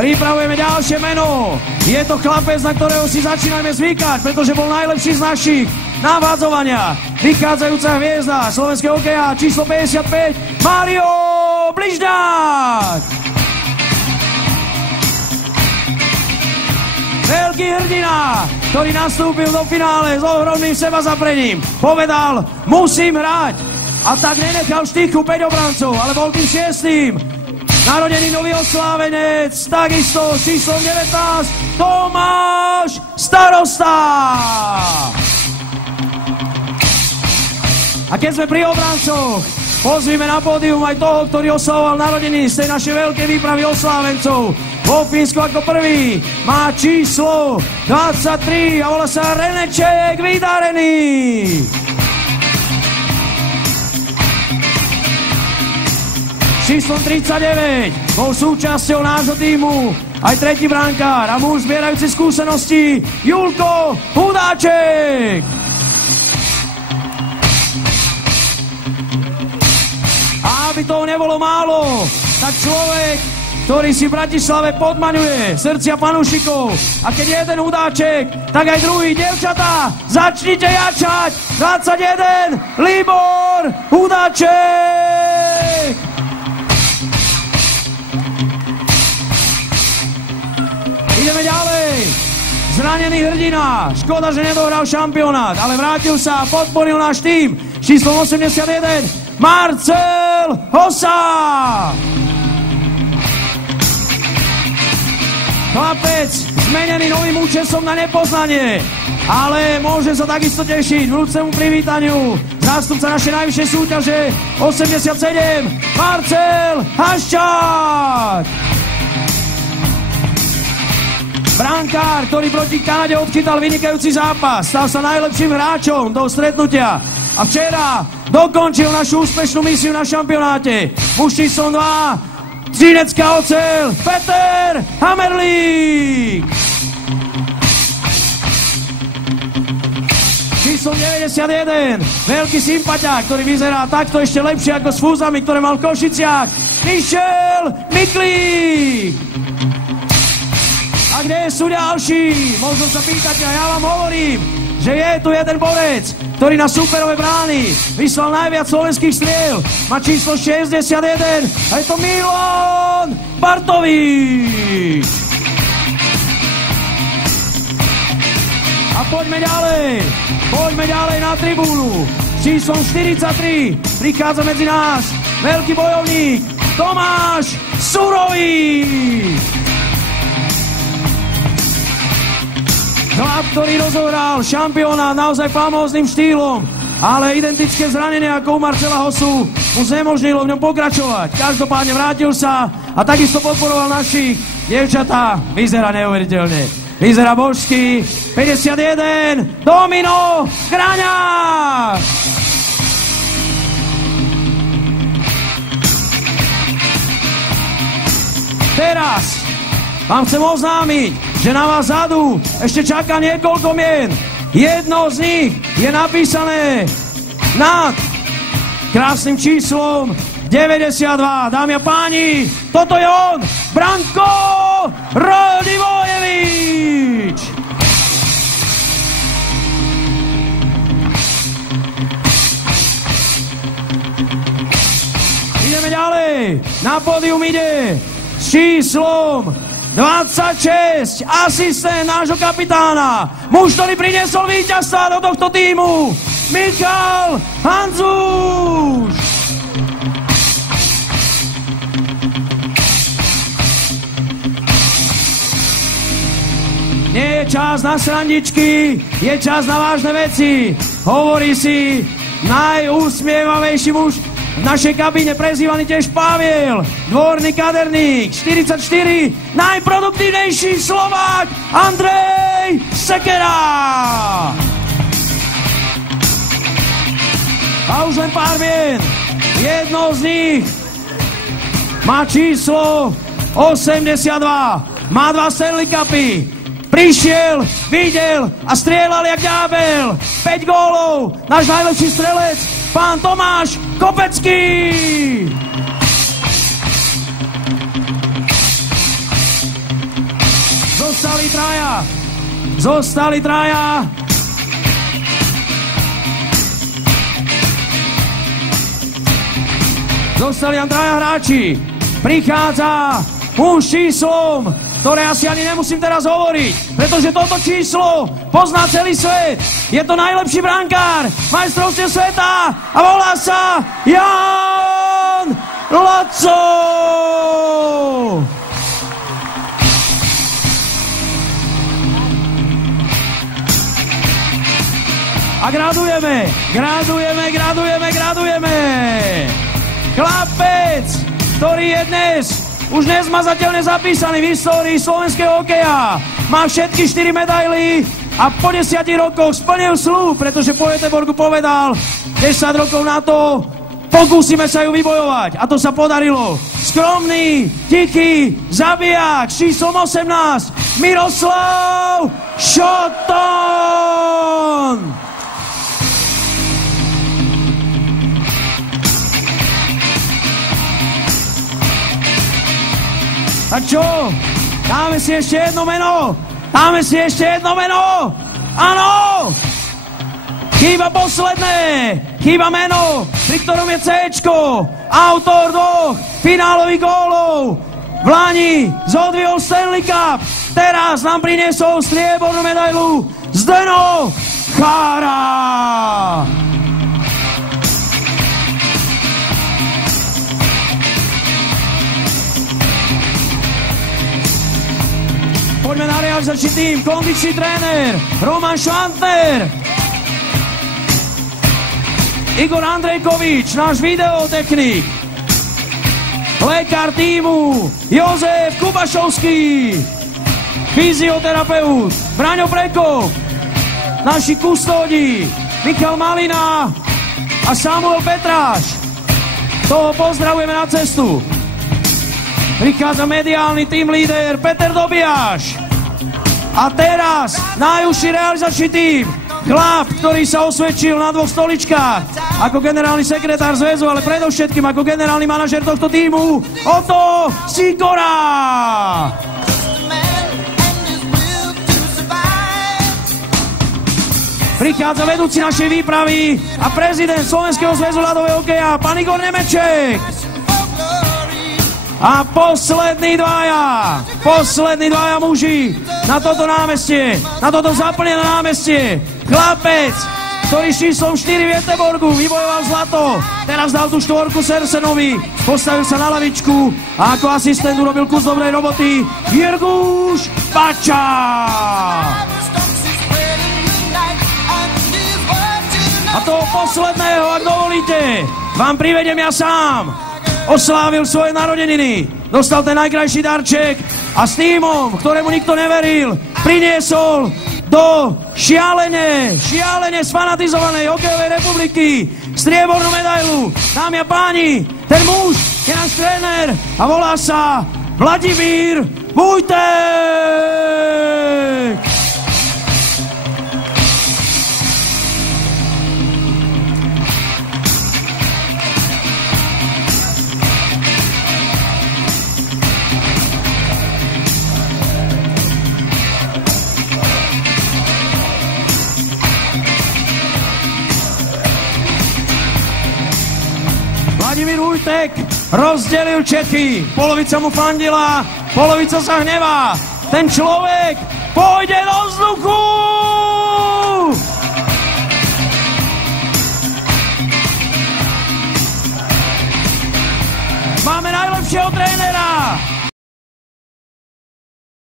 pripravujeme ďalšie meno. Je to chlapec, na ktorého si začíname zvykať, pretože bol najlepší z našich navádzovania. Vychádzajúca hviezda slovenského hokeja číslo 55, Mário Bližďák. Veľký hrdina, ktorý nastúpil do finále s ohromným sebazaprením. Povedal, musím hrať. A tak nenechal štychu 5 obrancov, ale bol tým 6. Narodený nový oslávenec, takisto s číslom 19, Tomáš Starosta. A keď sme pri obrancoch, pozvíme na pódium aj toho, ktorý oslavoval narodeniny z tej našej veľkej výpravy oslávencov. Vo Fínsku ako prvý má číslo 23 a volá sa Reneček Vydarený. Číslom 39 bol súčasťou nášho týmu aj tretí brankár a muž zbierajúci skúsenosti Julko Hudáček. A aby toho nebolo málo, tak človek, ktorý si v Bratislave podmaňuje srdcia fanúšikov. A keď jeden Hudáček, tak aj druhý. Dievčatá, začnite jačať. 21, Libor Hudáček. Ideme ďalej. Zranený hrdina. Škoda, že nedohral šampionát, ale vrátil sa a podporil náš tým. Číslo 81, Marcel Hosa. Chlapec zmenený novým účesom na nepoznanie, ale môže sa takisto tešiť vrúcemu privítaniu zástupca našej najvyššej súťaže 87, Marcel Haščák. Brankár, ktorý proti Kanade odchytal vynikajúci zápas, stal sa najlepším hráčom toho stretnutia a včera dokončil našu úspešnú misiu na šampionáte. Muž číslom 2, Třinecká oceľ, Peter Hamerlík. Číslom 91, veľký sympatiák, ktorý vyzerá takto ešte lepšie ako s fúzami, ktoré mal v Košiciach, Michel Miklík. A kde sú ďalší? Možno sa pýtate a ja vám hovorím, že je tu jeden borec, ktorý na superové brány vyslal najviac slovenských striel. Má číslo 61 a je to Milan Bartovič. A poďme ďalej na tribúnu. Číslom 43 prichádza medzi nás veľký bojovník Tomáš Surový. Chlap, ktorý rozohral šampionát naozaj famóznym štýlom, ale identické zranenie ako u Marcela Hosu mu znemožnilo v ňom pokračovať. Každopádne vrátil sa a takisto podporoval našich. Dievčatá, vyzerá neuveriteľne. Vyzerá božský. 51, Domino Graňák. Teraz vám chcem oznámiť, že na vás vzadu ešte čaká niekoľko mien. Jedno z nich je napísané nad krásnym číslom 92. Dámy a páni, toto je on, Branko Rodivojevič. Ideme ďalej. Na pódium ide s číslom 26, asistent nášho kapitána, muž, ktorý priniesol víťazstva do tohto týmu, Michal Hanzuš. Nie je čas na srandičky, je čas na vážne veci. Hovorí si najúsmievavejší muž v našej kabíne, prezývaný tiež Paviel, dvorný kaderník, 44, najproduktívnejší Slovák, Andrej Sekera. A už len pár mien. Jedno z nich má číslo 82, má 2 Stanley Cupy. Prišiel, videl a strieľal jak ďábel. 5 gólov, náš najlepší strelec, pán Tomáš Kopecký. traja. Zostali traja. Zostali nám traja hráči. Prichádza muž číslom, ktoré asi ani nemusím teraz hovoriť, pretože toto číslo pozná celý svet. Je to najlepší brankár majstrovstiev sveta a volá sa Jan Laco. A gradujeme. Chlapec, ktorý je dnes už nezmazateľne zapísaný v histórii slovenského hokeja. Má všetky 4 medaily a po 10 rokoch splnil sľub, pretože po Göteborgu povedal 10 rokov na to, pokúsime sa ju vybojovať. A to sa podarilo. Skromný, tichý zabijak s číslom 18 Miroslav Šoton. A čo? Dáme si ešte jedno meno? Áno! Chýba posledné! Chýba meno, pri ktorom je C-čko. Autor 2 finálových gólov. V lani zodvihol Stanley Cup. Teraz nám priniesol striebornú medailu Zdeno Chára. Poďme na realizačný tým, kondičný tréner Roman Švantner, Igor Andrejkovič, náš videotechnik, lekár týmu Jozef Kubašovský, fyzioterapeut Braňo Prekop, naši kustódi Michal Malina a Samuel Petráš. Toho pozdravujeme na cestu. Prichádza mediálny tým líder Peter Dobiaš. A teraz najúžší realizačný tým. Chlap, ktorý sa osvedčil na 2 stoličkách ako generálny sekretár zväzu, ale predovšetkým ako generálny manažer tohto týmu, Otto Sikora. Prichádza vedúci našej výpravy a prezident Slovenského zväzu ľadového hokeja, pán Igor Nemeček. A poslední dvaja muži na toto námestie, na toto zaplnené námestie. Chlapec, ktorý s číslom 4 v Göteborgu vybojoval zlato, teraz dal tú 4 Sersenovi, postavil sa na lavičku a ako asistent urobil kus dobrej roboty Jirguš Bača. A toho posledného, ak dovolíte, vám privedem ja sám. Oslávil svoje narodeniny, dostal ten najkrajší darček a s týmom, ktorému nikto neveril, priniesol do šialene sfanatizovanej hokejovej republiky striebornú medailu. Dámy a páni, ten muž je náš tréner a volá sa Vladimír Vujtek. Vladimír Vujtek rozdelil Čechy. Polovica mu fandila, polovica sa hnevá. Ten človek pôjde do vzduchu! Máme najlepšieho trénera!